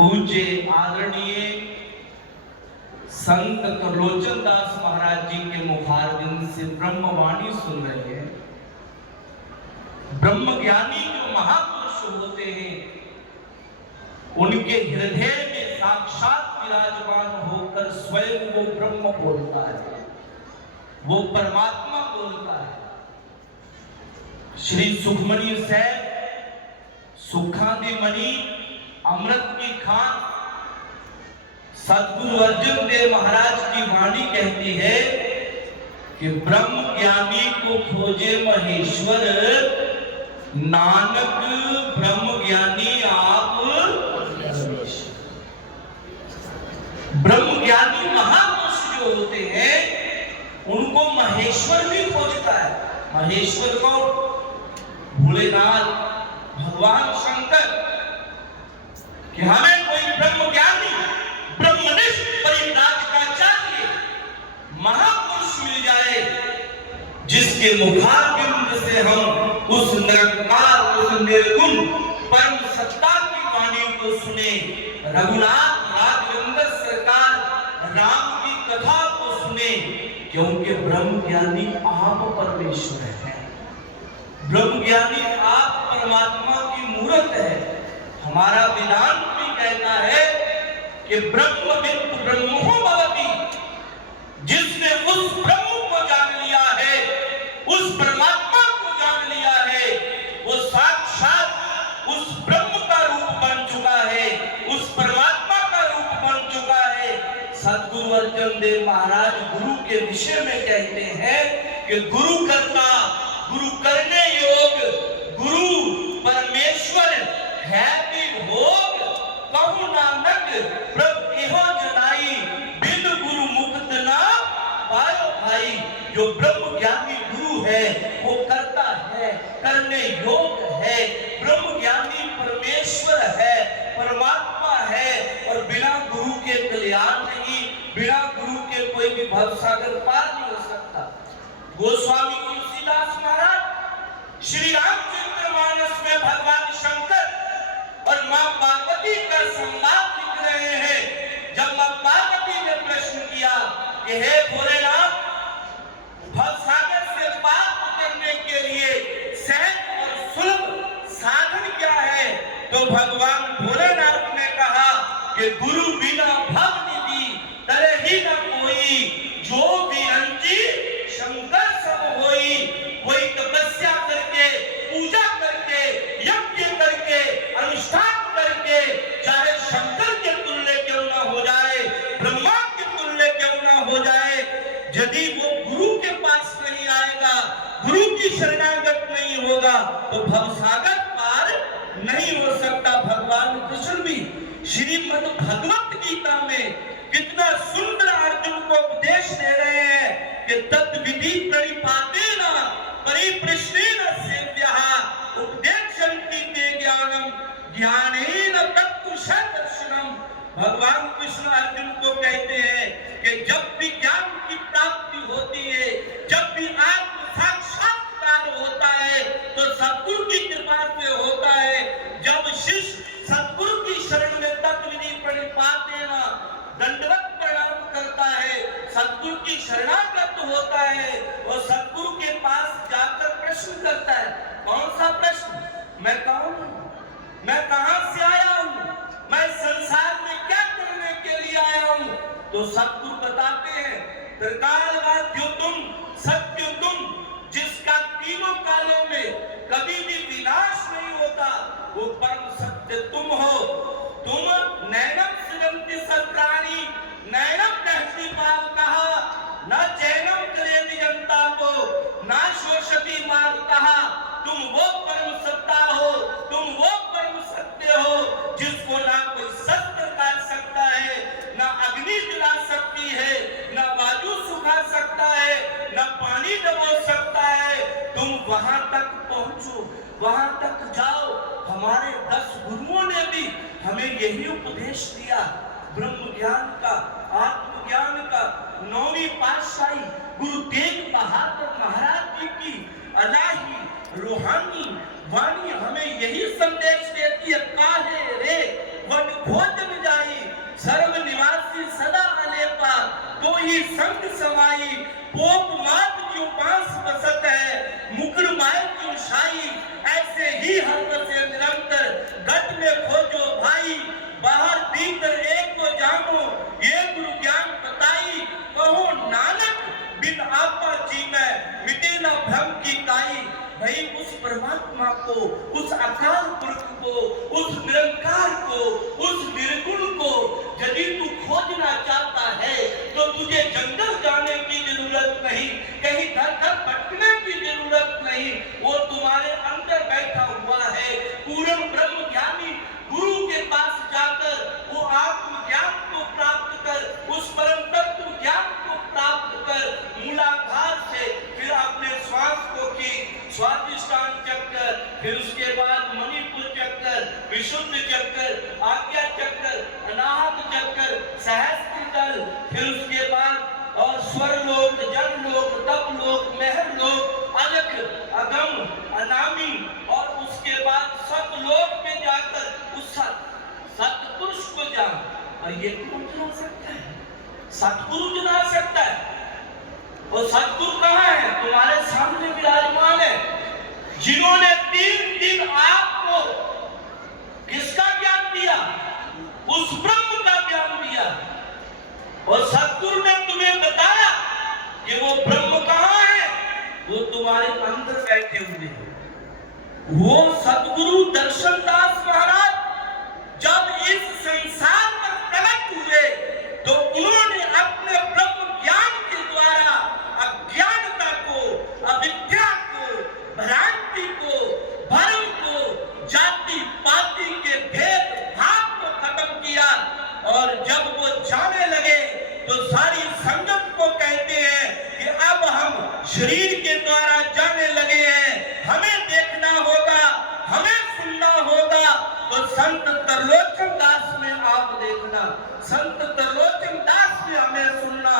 पूज्य आदरणीय संत त्रिलोचन दास महाराज जी के मुखारबिंद से ब्रह्मवाणी सुन रहे हैं। ब्रह्म ज्ञानी जो महापुरुष होते हैं उनके हृदय में साक्षात विराजमान होकर स्वयं वो ब्रह्म बोलता है, वो परमात्मा बोलता है। श्री सुखमणि साहब सुखादि मणि अमृत की खान सदगुरु अर्जुन देव महाराज की वाणी कहती है कि ब्रह्म ज्ञानी को खोजे महेश्वर, नानक ब्रह्म ज्ञानी आप। ब्रह्म ज्ञानी महापुरुष जो होते हैं उनको महेश्वर भी खोजता है। महेश्वर को भोलेनाथ भगवान शंकर कि हमें कोई ब्रह्म ज्ञानी ब्रह्मनिष्ठ परिव्राजक का चाहिए, महापुरुष मिल जाए जिसके मुखारबिंद से हम उस निरंकार उस निर्गुण परम सत्ता की वाणी को सुने, रघुनाथ राघवेंद्र सरकार राम की कथा को सुने, क्योंकि ब्रह्म ज्ञानी आप परमेश्वर है, ब्रह्म ज्ञानी आप परमात्मा की मूर्त है। हमारा वेदांत भी कहता है कि ब्रह्मविद् ब्रह्मो भवति, जिसने उस ब्रह्म को जान लिया है, उस परमात्मा को जान लिया है, वो साक्षात उस ब्रह्म का रूप बन चुका है, उस परमात्मा का रूप बन चुका है। सदगुरु अर्जुन देव महाराज गुरु के विषय में कहते हैं कि गुरु कर्ता गुरु करने योग, गुरु परमेश्वर है भी भोग, कहूं नानक प्रभु इहो जनाई, बिन गुरु मुक्त ना पायो भाई। जो ब्रह्म ज्ञानी गुरु है वो करता है, करने योग है, ब्रह्म ज्ञानी परमेश्वर है, परमात्मा है, और बिना गुरु के कल्याण नहीं, बिना गुरु के कोई भी भवसागर पार नहीं हो सकता। गोस्वामी तुलसीदास महाराज श्री रामचरितमानस में भगवान शंकर और मां पार्वती का संवाद लिख रहे हैं। जब मां पार्वती ने प्रश्न किया कि हे भोलेनाथ, भवसागर से पार उतरने के लिए सहज और सुलभ साधन क्या है, तो भगवान भोलेनाथ ने कहा कि गुरु बिना भव निधि तरहि न कोई, जो विरंची शंकर सब होई। कोई तपस्या करके, पूजा करके, यज्ञ करके, अनुष्ठान करके, चाहे शंकर के तुल्य क्यों ना हो जाए, ब्रह्मा के तुल्य क्यों ना हो जाए, यदि वो गुरु के पास नहीं आएगा, गुरु की शरणागत नहीं होगा, तो भवसागर पार नहीं हो सकता। भगवान कृष्ण भी श्रीमद् भगवत गीता में कितना सुंदर अर्जुन को उपदेश दे रहे हैं कि तद्विधि प्रणिपातेन परिप्रश्नेन सेव्यः उपदेशन्ति ते ज्ञानम ज्ञानेन तत्पुरुषः दर्शनम। भगवान कृष्ण अर्जुन को कहते हैं कि जब भी ज्ञान की प्राप्ति होती है, जब भी आत्म साक्षात्कार होता है, तो सद्गुरु की कृपा से होता है। जब शिष्य सद्गुरु की शरण में तद्विधि प्रणिपातेन दंडवत प्रणाम करता है, सद्गुरु की शरणागत होता है, और सद्गुरु के पास जाकर प्रश्न करता है। कौन सा प्रश्न? मैं कौन हूं, मैं कहां से आया हूं, मैं संसार में क्या करने के लिए आया हूं? तो सद्गुरु बताते हैं त्रिकालवाद्यो तुम, सत्य तुम, जिसका तीनों कालों में कभी भी विनाश नहीं होता, वो परम सत्य तुम हो। तुम नैनम सृजन्ति सत्राणि, नैनम कहती पाल कहा, न चैनम करे निजंता को, ना शोषति मार कहा। तुम वो परम सत्ता हो, तुम वो परम सत्य हो, जिसको ना कोई शस्त्र काट सकता है, ना अग्नि जला सकती है, ना वायु सुखा सकता है, ना पानी डबो सकता है। तुम वहां तक पहुंचो, वहां तक जाओ। हमारे 10 गुरुओं ने भी हमें यही उपदेश दिया, ब्रह्म ज्ञान का, आत्मज्ञान का। 9वीं पातशाही गुरु तेग बहादुर महाराज जी की अलाही रूहानी वाणी हमें यही संदेश देती है, काहे रे वन भोजन संग समाई, पोप मात जो बांस बसत है, मुकुर माय जो शाही, ऐसे ही हर से निरंतर गत में खोजो भाई, बाहर भीतर एक को जानो, ये गुरु ज्ञान बताई, कहो नानक बिन आपा जी में मिटे ना भ्रम की काई। भाई उस परमात्मा को, उस अकाल पुरख को, उस निरंकार को, उस निर्गुण को यदि तू खोजना चाहता है तो तुझे जंगल जाने की जरूरत नहीं, कहीं घर घर भटकने की जरूरत नहीं, वो तुम्हारे अंदर बैठा हुआ है। पूर्ण ब्रह्म ज्ञानी गुरु के पास जाकर वो आत्म ज्ञान को प्राप्त कर, उस परम तत्व ज्ञान को प्राप्त कर, मूलाधार से फिर अपने श्वास को की स्वादिष्टान चक्र, फिर उसके बाद मणिपुर चक्र, विशुद्ध चक्र, आज्ञा चक्र, अनाहत चक्र, सहस्त्र दल, फिर उसके बाद और स्वर लोक, जन लोक, तप लोक, महर लोक, अलख, अगम, अनामी, और उसके बाद सतलोक में जाकर उस सतपुरुष को जान। और ये कौन जना सकता है? सतगुरु जना सकता है। और सतगुरु कहाँ है? तुम्हारे सामने विराजमान है, जिन्होंने 3 दिन आपको किसका ज्ञान दिया? उस ब्रह्म का ज्ञान दिया। और सतगुरु ने तुम्हें बताया कि वो ब्रह्म कहाँ है, वो तुम्हारे अंदर बैठे हुए हैं। वो सतगुरु दर्शनदास महाराज जब इस संसार में प्रकट हुए तो उन्होंने अपने ब्रह्म ज्ञान के द्वारा अज्ञानता को, अविद्या को, भ्रांति को, भ्रम को, जाति पाति के भेद भाव को खत्म किया। और जब वो जाने लगे तो सारी संगत को कहते हैं कि अब हम शरीर के द्वारा जाने लगे हैं, हमें देखना होगा, हमें सुनना होगा। तो संत त्रिलोचन दास में आप देखना, संत त्रिलोचन दास में हमें सुनना,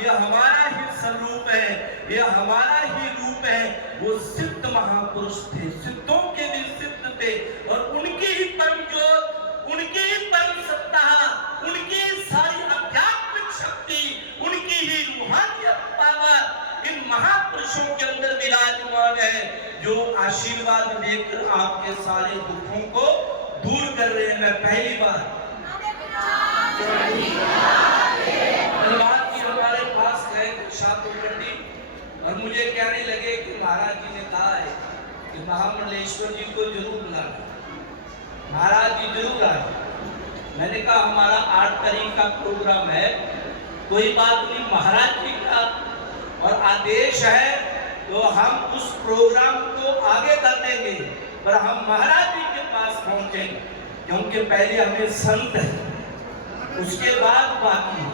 ये हमारा ही स्वरूप है, ये हमारा ही रूप है। वो सिद्ध महापुरुष थे, सिद्धों के भी सिद्ध थे, और उनकी ही परम ज्योत, उनकी ही परम सत्ता, उनकी सारी आध्यात्मिक शक्ति, उनकी ही रूहानियत पावर इन महापुरुषों के अंदर विराजमान है, जो आशीर्वाद देकर आपके सारे दुखों को दूर कर रहे हैं। मैं पहली बार धन्यवाद की हमारे पास गए शाहपुर मंडी, और मुझे कहने लगे कि महाराज जी ने कहा है कि महामंडलेश्वर जी को जरूर बुलाना, महाराज जी जरूर आए। मैंने कहा हमारा 8 तारीख का प्रोग्राम है, कोई बात नहीं, महाराज जी का और आदेश है तो हम उस प्रोग्राम को आगे कर देंगे, पर हम महाराज जी के पास पहुंचेंगे, क्योंकि पहले हमें संत है, उसके बाद बाकी।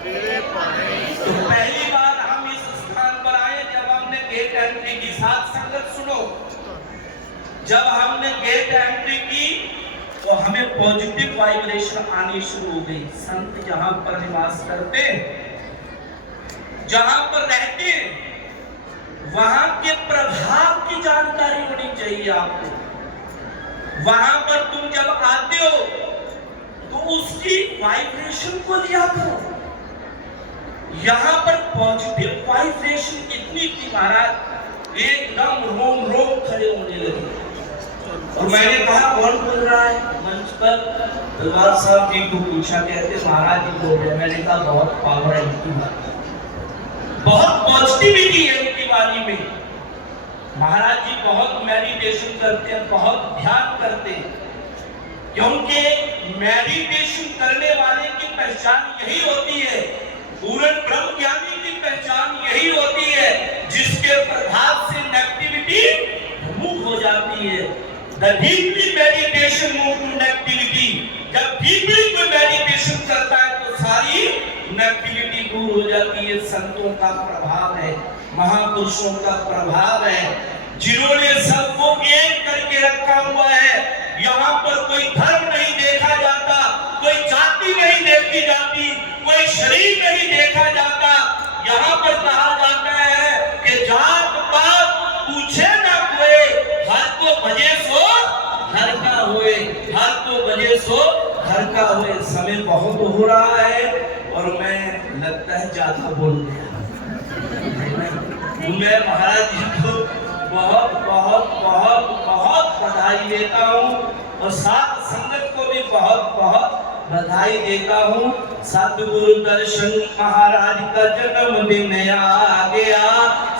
तो पहली बार हम इस स्थान पर आए जब हमने गेट एंट्री की, साथ संगत सुनो, जब हमने गेट एंट्री की तो हमें पॉजिटिव वाइब्रेशन आनी शुरू हो गई। संत जहां पर निवास करते, जहां पर रहते, वहां के प्रभाव की जानकारी होनी चाहिए आपको। वहां पर तुम जब आते हो तो उसकी वाइब्रेशन को लिया करो। यहां पर पॉजिटिव वाइब्रेशन इतनी थी महाराज, एकदम रोम रोम खड़े होने लगे। और मैंने कहा कौन बोल रहा है मंच पर? दरबार साहब जी को पूछा, कहते महाराज जी बोल रहे। मैंने कहा बहुत पावर है इनकी बात, बहुत पॉजिटिविटी है इनकी वाणी में। महाराज जी बहुत मेडिटेशन करते हैं, बहुत ध्यान करते हैं, क्योंकि मेडिटेशन करने वाले की पहचान यही होती है, पूर्ण ब्रह्म ज्ञानी की पहचान यही होती है, जिसके प्रभाव से नेगेटिविटी रिमूव हो जाती है। The deeply meditation move to negativity. जब deeply कोई meditation करता है तो सारी नेगेटिविटी दूर हो जाती है। संतों का प्रभाव है, महापुरुषों का प्रभाव है, जिन्होंने सबको एक करके रखा हुआ है। यहाँ पर कोई धर्म नहीं देखा जाता, कोई जाति नहीं देखी जाती, कोई शरीर नहीं देखा जाता। यहाँ पर कहा जाता है कि जात पात पूछे ना कोई, हर को भजे सो हर का होए, हर को भजे सो घर का समय बहुत हो रहा है और मैं लगता है ज्यादा बोल गया। मैं महाराज जी को बहुत बहुत बहुत बहुत बधाई देता हूँ और साथ संगत को भी बहुत बहुत बधाई देता हूँ। सतगुरु दर्शन महाराज का जन्मदिन आ गया,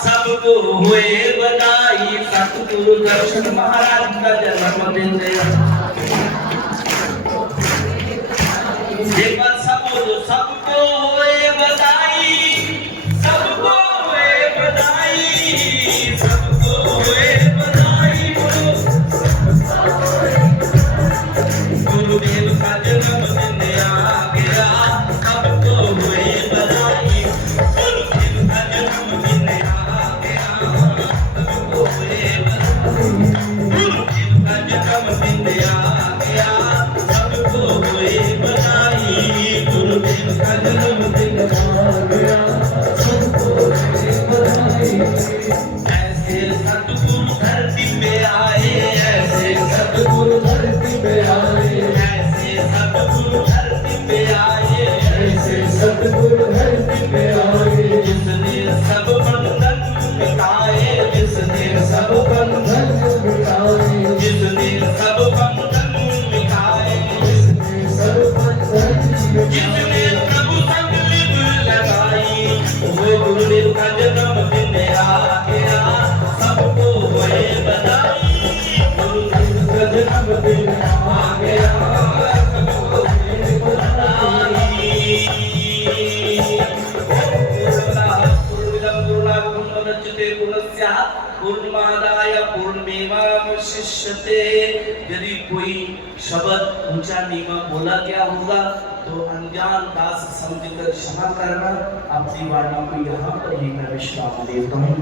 सबको हुए बधाई। सतगुरु दर्शन महाराज का जन्मदिन सबको हुए बधाई, सबको हुए बधाई, सबको हुए बधाई। गुरुदेव का जन्मदिन आ गया, सबको हुए बधाई। गुरुदेव का जन्मदिन आ गया, सबको हुए बधाई। गुरुदेव का जन्मदिन आ गया, सबको हुए बधाई। गुरुदेव का जन्मदिन आ गया, सबको हुए बधाई। ऐसे सतगुरु धरती पे आए, ऐसे सतगुरु धरती पे आए, ऐसे सतगुरु धरती पे आए, ऐसे सतगुरु धरती पे आए। जिसने सब बंधन मिटाए, जिसने सब बंधन मिटाए, जिसने सब बंधन मिटाए, जिसने सब बंधन जिसने प्रभु संग लिप लगाई, वो गुरुदेव का जन्मदिन आ गया, सबको हुए बधाई। गुरुदेव का जन्मदिन आ गया, सबको हुए बधाई। पूर्णमादाय पूर्णमेवावशिष्यते। यदि कोई शब्द ऊंचा नीवा बोला गया होगा तो अनजान दास समझकर क्षमा करना। अपनी वाणी को यहाँ पर ही मैं विश्राम देता हूँ।